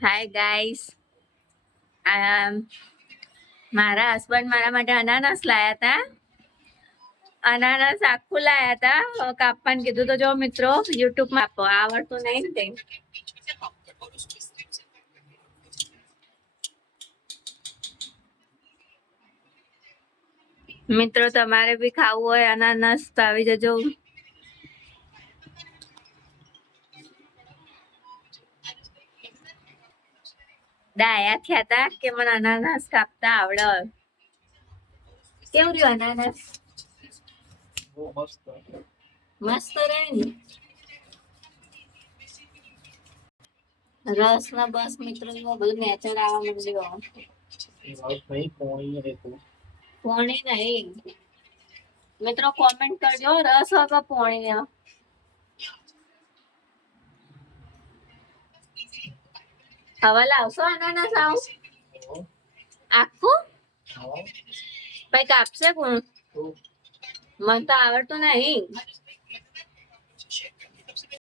Hi guys મારા husband મારા માટે અનાનસ લાયા હતા અનાનસ આખું લાયા હતા હવે કાપવાનું કીધું તો જો મિત્રો યુટ્યુબમાં આપો આવડતું નહીં ને તે મિત્રો તમારે બી ખાવું હોય અનાનસ તો આવી જજો ડાયા થયા હતા કે મને અનાનસ કાપતા આવડે. કેવું રહ્યું અનાનસ? મસ્ત. રહે ને? રસ ના બસ મિત્રો બધું નેચર આવવા મળ્યો પોણી નહીં મિત્રો કોમેન્ટ કરજો રસ કે પોણી હવે લાવશો અનાનસ આવું આખું પછી કાપશે કોણ મને તો આવડતું નહીં